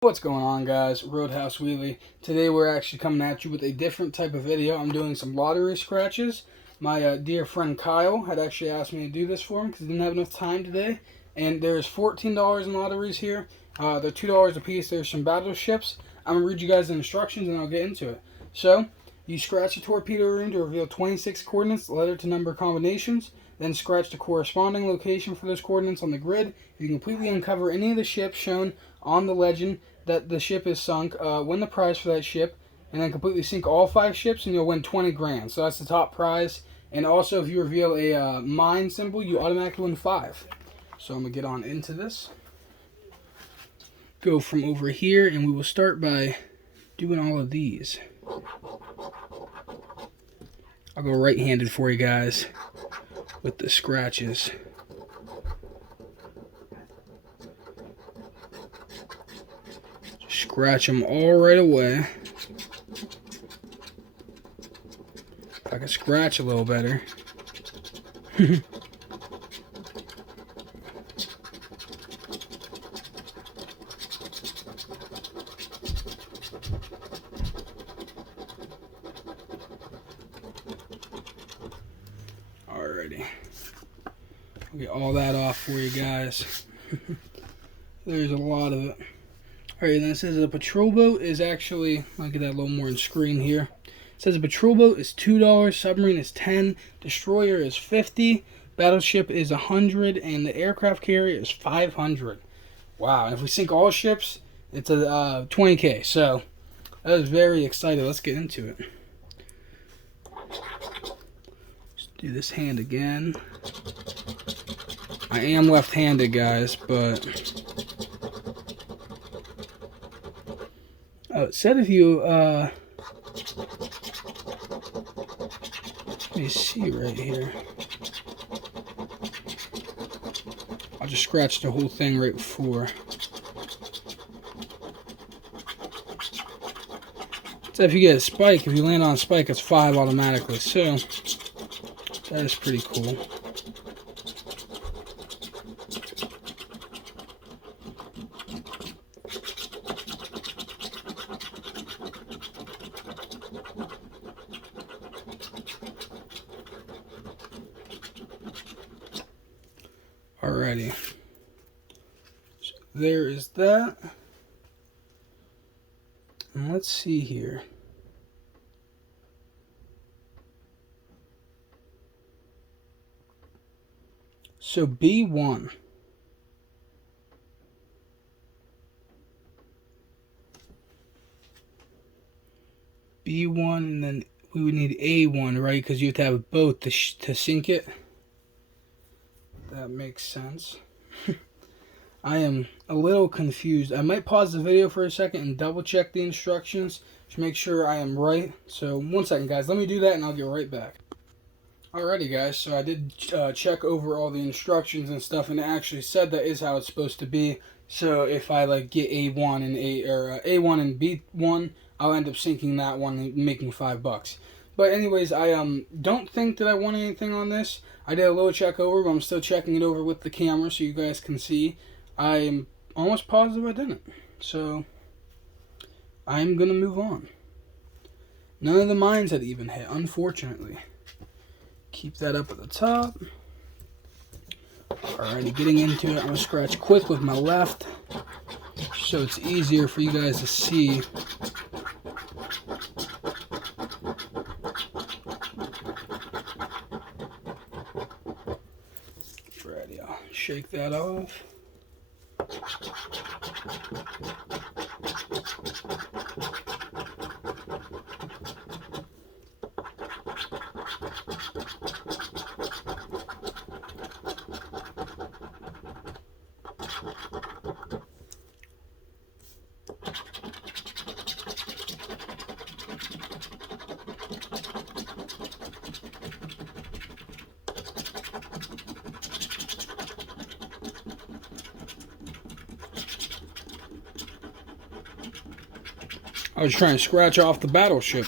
What's going on, guys? Roadhouse Wheelie. Today we're actually coming at you with a different type of video. I'm doing some lottery scratches. My dear friend Kyle had actually asked me to do this for him because he didn't have enough time today. And there's $14 in lotteries here. They're $2 a piece. There's some battleships. I'm going to read you guys the instructions and I'll get into it. So, you scratch a torpedo ring to reveal 26 coordinates, letter to number combinations. Then scratch the corresponding location for those coordinates on the grid. If you completely uncover any of the ships shown on the legend that the ship is sunk, win the prize for that ship, and then completely sink all 5 ships, and you'll win 20 grand. So that's the top prize. And also, if you reveal a mine symbol, you automatically win 5. So I'm gonna get on into this. Go from over here, and we will start by doing all of these. I'll go right-handed for you guys with the scratches. Scratch them all right away. If I can scratch a little better. Alrighty. I'll get all that off for you guys. There's a lot of it. Alright, then it says a patrol boat is actually, I'll get that a little more on screen here. It says a patrol boat is $2, submarine is $10, destroyer is $50, battleship is $100, and the aircraft carrier is $500. Wow, and if we sink all ships, it's a $20K. So, that is very exciting. Let's get into it. Just do this hand again. I am left-handed, guys, but it said if you, let me see right here. I'll just scratch the whole thing right before. So if you get a spike, if you land on a spike, it's 5 automatically. So, that is pretty cool. Alrighty, so there is that, and let's see here. So B1. B1, and then we would need A1, right? Because you have to have a boat to sink it. That makes sense. I am a little confused. I might pause the video for a second and double check the instructions to make sure I am right. So, one second, guys. Let me do that and I'll get right back. Alrighty, guys. So, I did check over all the instructions and stuff, and it actually said that is how it's supposed to be. So, if I get A1 and A1 and B1, I'll end up sinking that one and making $5. But anyways, I don't think that I won anything on this. I did a little check over, but I'm still checking it over with the camera so you guys can see. I'm almost positive I didn't. So, I'm going to move on. None of the mines had even hit, unfortunately. Keep that up at the top. Alrighty, getting into it. I'm going to scratch quick with my left so it's easier for you guys to see. Alrighty, I'll shake that off. I was trying to scratch off the battleship.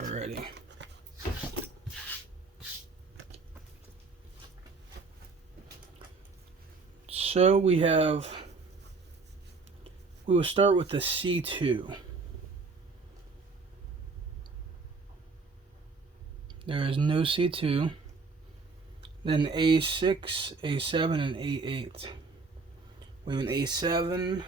Alrighty. So we will start with the C2. There is no C2. Then A6, A7, and A8. We have an A7.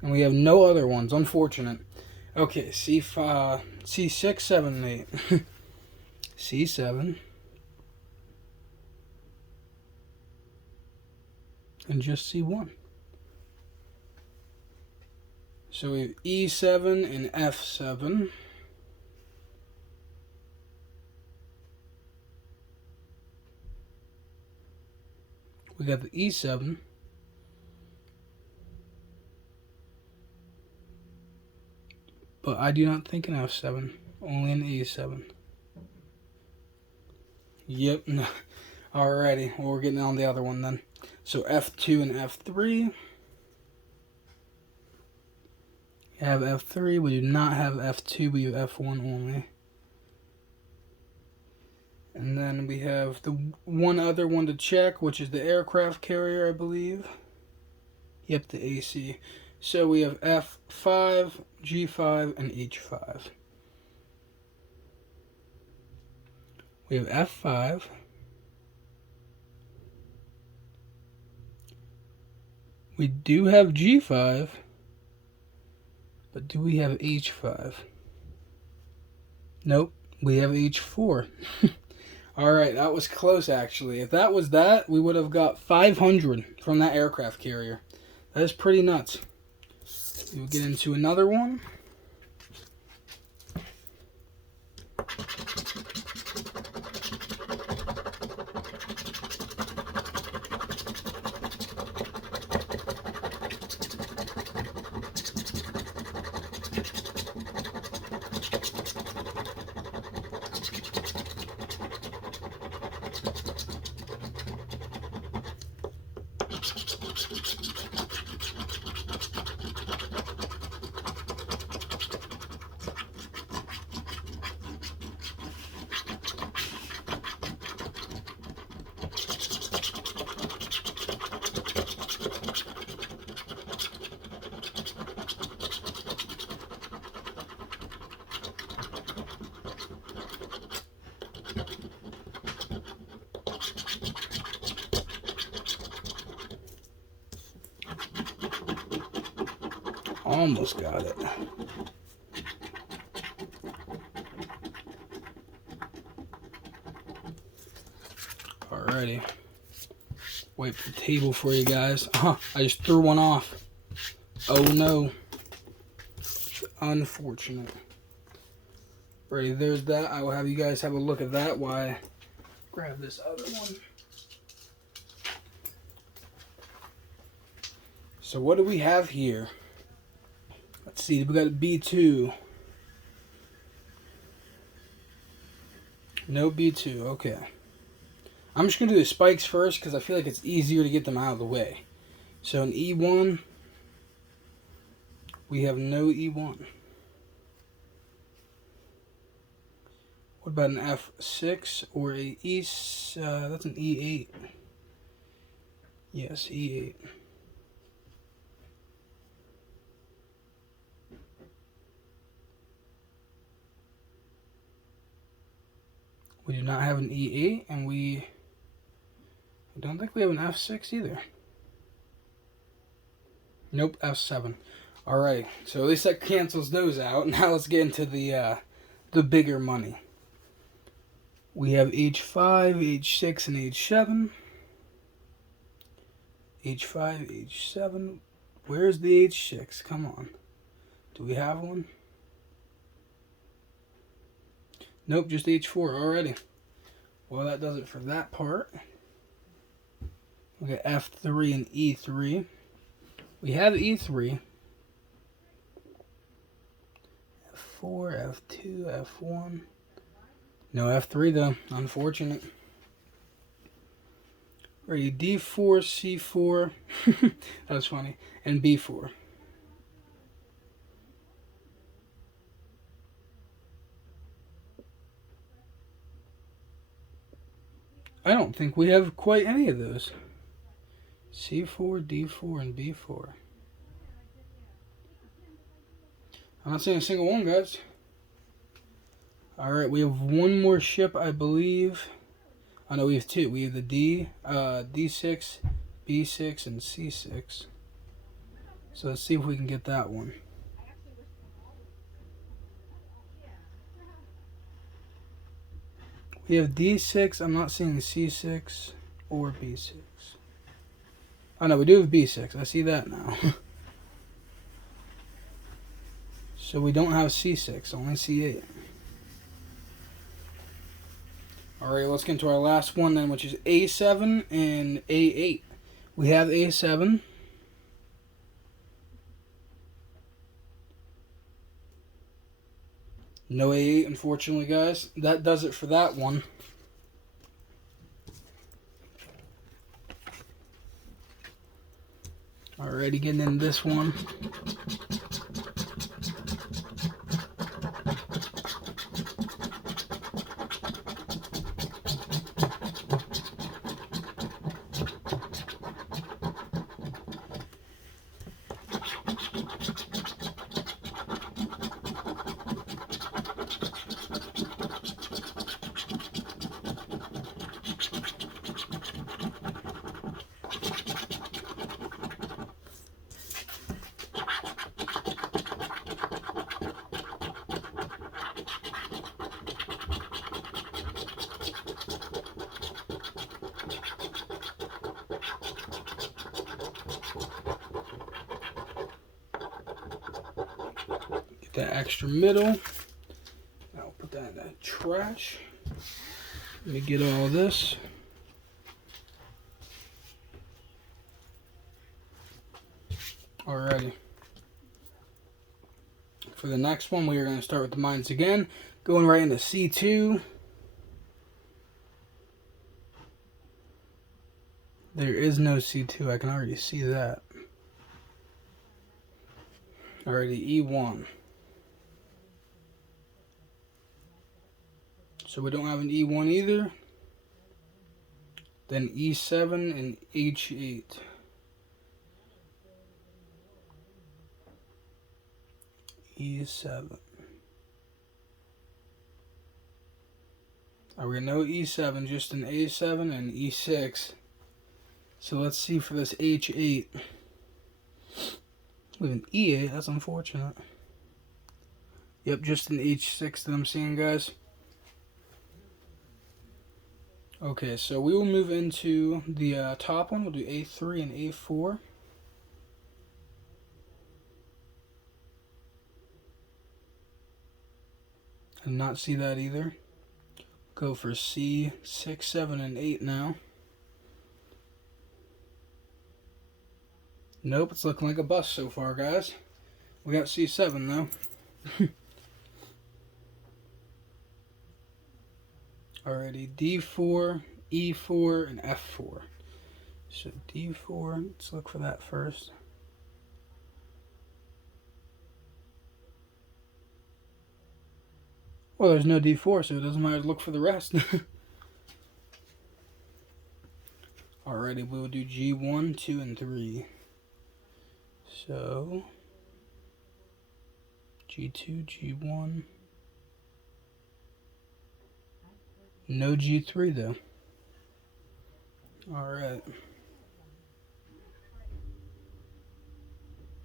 And we have no other ones, unfortunate. Okay, C5, C6, 7, and 8. C7. And just C1. So we have E7 and F7. We got the E7. But I do not think an F7, only an A7. Yep, no. Alrighty, well, we're getting on the other one then. So F2 and F3. We have F3, we do not have F2, we have F1 only. And then we have the one other one to check, which is the aircraft carrier, I believe. Yep, the AC. So we have F5, G5, and H5. We have F5. We do have G5. But do we have H5? Nope, we have H4. Alright, that was close actually. If that was that, we would have got 500 from that aircraft carrier. That is pretty nuts. We'll get into another one. Almost got it. Alrighty. Wipe the table for you guys. I just threw one off. Oh no. Unfortunate. Alrighty, there's that. I will have you guys have a look at that while I grab this other one. So what do we have here? Let's see, we got a B2. No B2, okay. I'm just going to do the spikes first because I feel like it's easier to get them out of the way. So an E1, we have no E1. What about an F6 or a that's an E8. Yes, E8. We do not have an E8, and I don't think we have an F6 either. Nope, F7. Alright, so at least that cancels those out. Now let's get into the bigger money. We have H5, H6, and H7. H5, H7. Where's the H6? Come on. Do we have one? Nope, just H4 already. Well, that does it for that part. We got F3 and E3. We have E3. F4, F2, F1. No F3 though, unfortunate. Ready, D4, C4. That was funny. And B4. I don't think we have quite any of those. C4, D4, and B4. I'm not seeing a single one, guys. Alright, we have one more ship, I believe. Oh no, we have two. We have the D6, B6, and C6. So let's see if we can get that one. We have D6. I'm not seeing C6 or B6. Oh no, we do have B6. I see that now. So we don't have C6, only C8. Alright, let's get into our last one then, which is A7 and A8. We have A7. No A8, unfortunately, guys. That does it for that one. Alrighty, getting in this one. That extra middle. I'll put that in the trash. Let me get all this. Alrighty. For the next one, we are going to start with the mines again. Going right into C2. There is no C2. I can already see that. Alrighty, E1. So we don't have an E1 either. Then E7 and H8. E7. Alright, no E7, just an A7 and E6. So let's see for this H8. We have an E8, that's unfortunate. Yep, just an H6 that I'm seeing, guys. Okay, so we will move into the top one. We'll do A3 and A4. I did not see that either. Go for C6, 7, and 8 now. Nope, it's looking like a bust so far, guys. We got C7 though. Alrighty, D4, E4, and F4. So D4, let's look for that first. Well, there's no D4, so it doesn't matter to look for the rest. Alrighty, we will do G1, 2, and 3. So, G2, G1. No G3 though. Alright.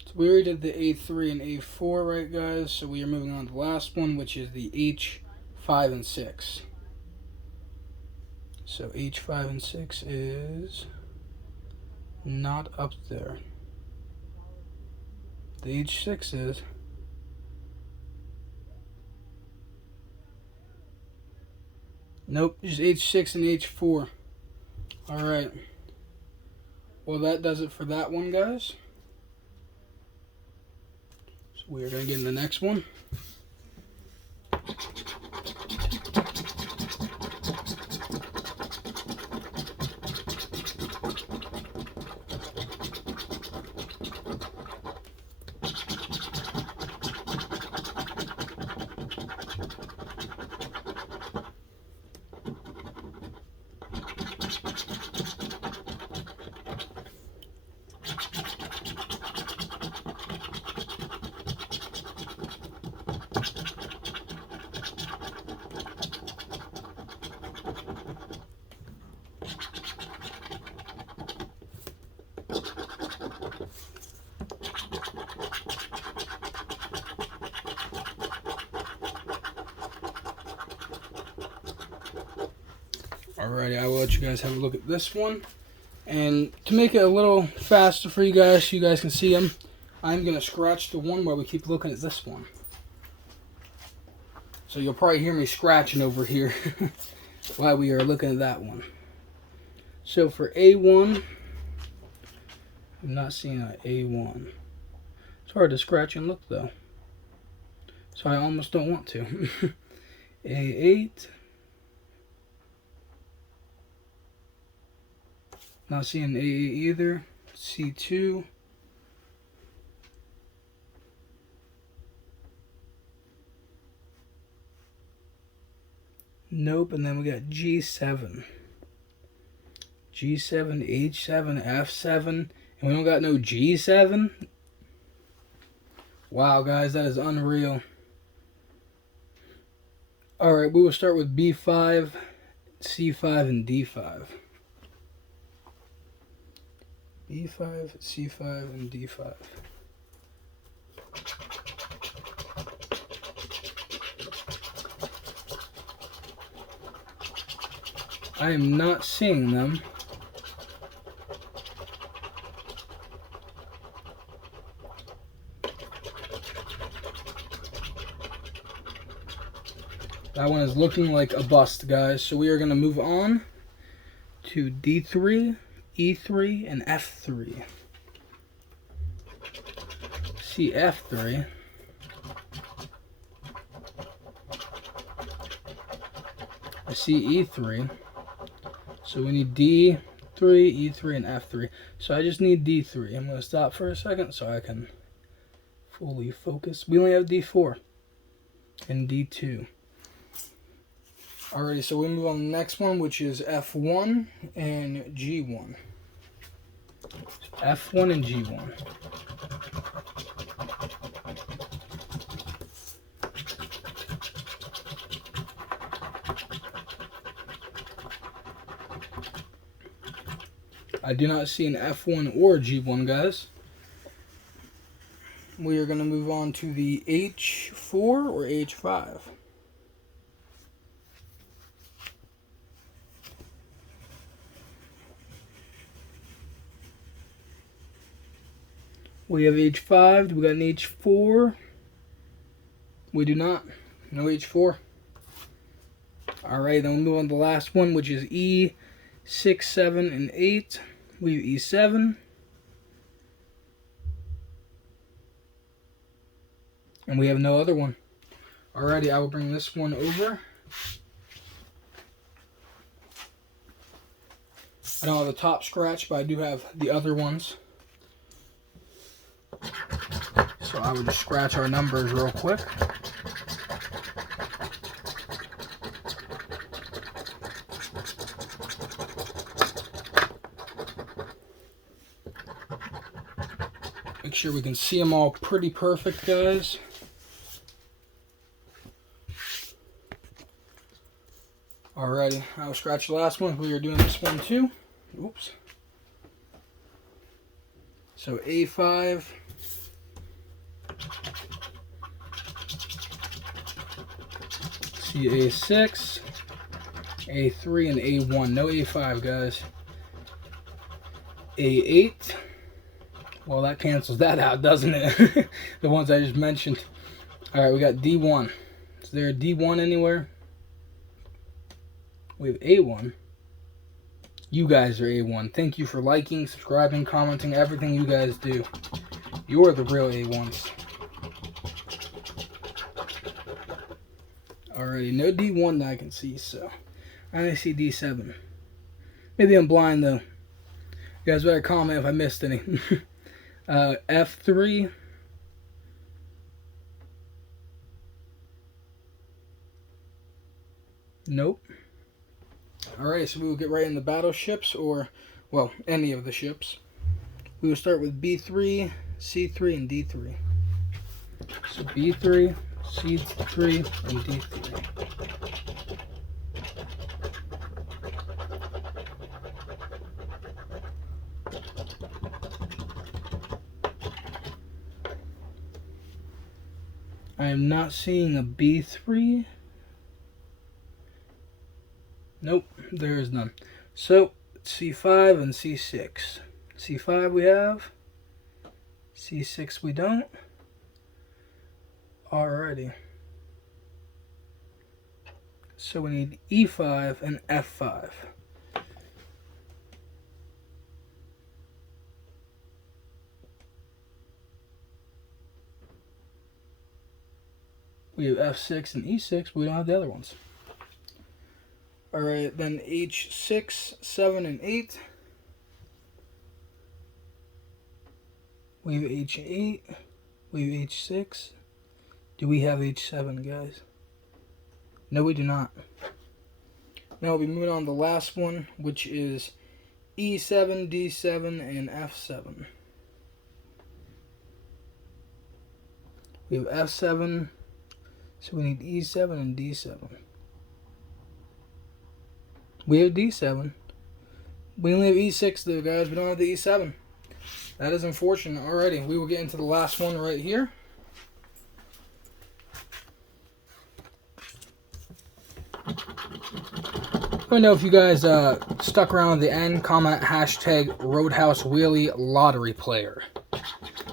So we already did the A3 and A4, right guys? So we are moving on to the last one, which is the H5 and 6. So H5 and 6 is not up there. The H6 is. Nope, just H6 and H4. Alright. Well, that does it for that one, guys. So we are going to get in the next one. Alrighty, I will let you guys have a look at this one. And to make it a little faster for you guys, so you guys can see them, I'm going to scratch the one while we keep looking at this one. So you'll probably hear me scratching over here while we are looking at that one. So for A1, I'm not seeing an A1. It's hard to scratch and look though. So I almost don't want to. A8. Not seeing A8 either. C2. Nope, and then we got G7. G7, H7, F7, and we don't got no G7? Wow, guys, that is unreal. Alright, we will start with B5, C5, and D5. B5, C5, and D5. I am not seeing them. That one is looking like a bust, guys. So we are going to move on to D3, E3, and F3. See F3. I see E3. So we need D3, E3, and F3. So I just need D3. I'm going to stop for a second so I can fully focus. We only have D4 and D2. Alrighty, so we move on to the next one, which is F1 and G1. F1 and G1. I do not see an F1 or G1, guys. We are going to move on to the H4 or H5. We have H5. We got an H4. We do not. No H4. Alright, then we'll move on to the last one, which is E6, 7, and 8. We have E7. And we have no other one. Alrighty, I will bring this one over. I don't have the top scratch, but I do have the other ones. So I would just scratch our numbers real quick. Make sure we can see them all pretty perfect, guys. Alrighty, I'll scratch the last one. We are doing this one too. Oops. So A5. A6, A3, and A1. No A5, guys. A8. Well, that cancels that out, doesn't it? The ones I just mentioned. Alright, we got D1. Is there a D1 anywhere? We have A1. You guys are A1. Thank you for liking, subscribing, commenting, everything you guys do. You're the real A1s. Alrighty, no D1 that I can see, so I only see D7. Maybe I'm blind though. You guys better comment if I missed any. F3. Nope. Alright, so we will get right into battleships, or, well, any of the ships. We will start with B3, C3, and D3. So B3, C3, and D3. I am not seeing a B3. Nope, there is none. So, C5 and C6. C5 we have. C6 we don't. Alrighty. So we need E5 and F5. We have F6 and E6, but we don't have the other ones. Alright, then H6, 7, and 8. We have H8. We have H6. Do we have H7, guys? No, we do not. Now we'll be moving on to the last one, which is E7, D7, and F7. We have F7, so we need E7 and D7. We have D7. We only have E6 though, guys. We don't have the E7. That is unfortunate. Alrighty, we will get into the last one right here. Let me know if you guys stuck around the end. Comment hashtag Roadhouse Wheelie Lottery Player.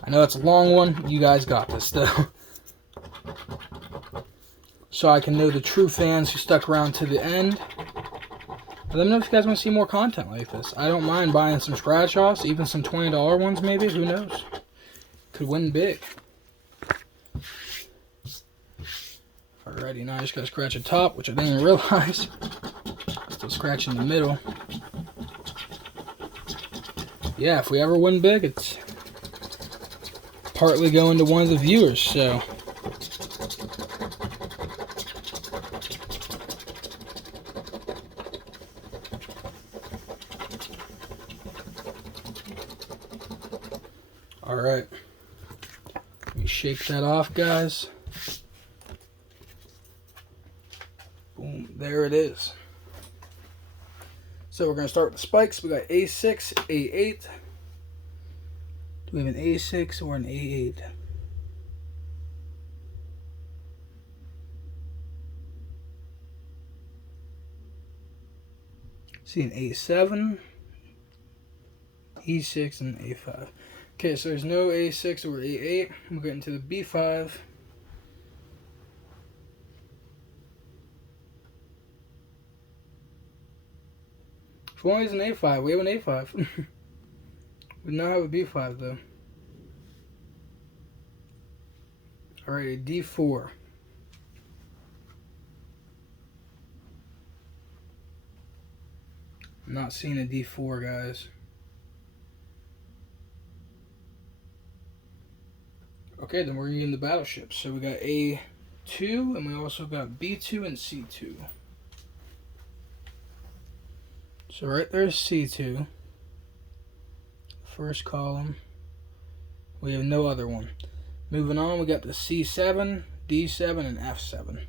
I know it's a long one. You guys got this though. So I can know the true fans who stuck around to the end. Let me know if you guys want to see more content like this. I don't mind buying some scratch-offs, even some $20 ones maybe. Who knows? Could win big. Alrighty, now I just got to scratch the top, which I didn't even realize. Still scratching the middle. Yeah, if we ever win big, it's partly going to one of the viewers, so... Alright, let me shake that off, guys. Boom, there it is. So we're going to start with the spikes. We got A6, A8. Do we have an A6 or an A8? See an A7, E6, and A5. Okay, so there's no A6 or A8. We'll get into the B5. If one is an A5, we have an A5. We now have a B5 though. Alright, D4. I'm not seeing a D4, guys. Okay, then we're in the battleships. So we got A2, and we also got B2 and C2. So right there's C2. First column. We have no other one. Moving on, we got the C7, D7, and F7.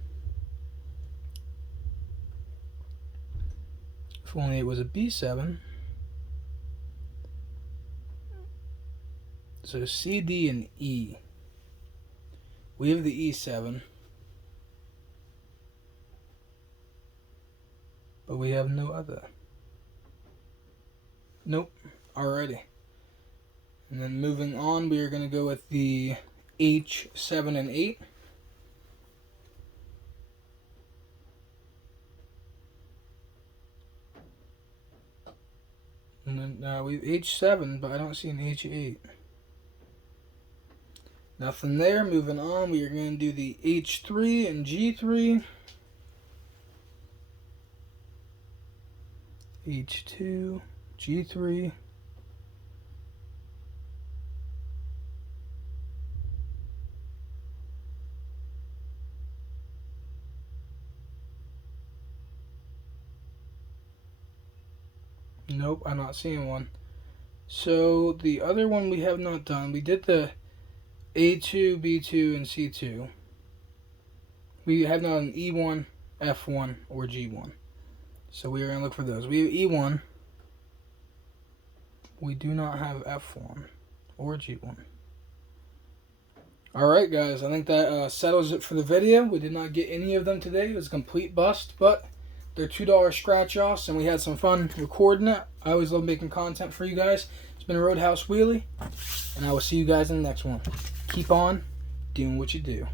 If only it was a B7. So C, D, and E. We have the E7. But we have no other. Nope. Alrighty. And then moving on, we are going to go with the H7 and 8. And then we have H7, but I don't see an H8. Nothing there. Moving on, we are going to do the H3 and G3. H2, G3. Nope, I'm not seeing one. So the other one we have not done. We did the A2, B2, and C2. We have not an E1, F1, or G1. So we are going to look for those. We have E1. We do not have F1 or G1. Alright guys, I think that settles it for the video. We did not get any of them today. It was a complete bust, but they're $2 scratch-offs, and we had some fun recording it. I always love making content for you guys. It's been a Roadhouse Wheelie, and I will see you guys in the next one. Keep on doing what you do.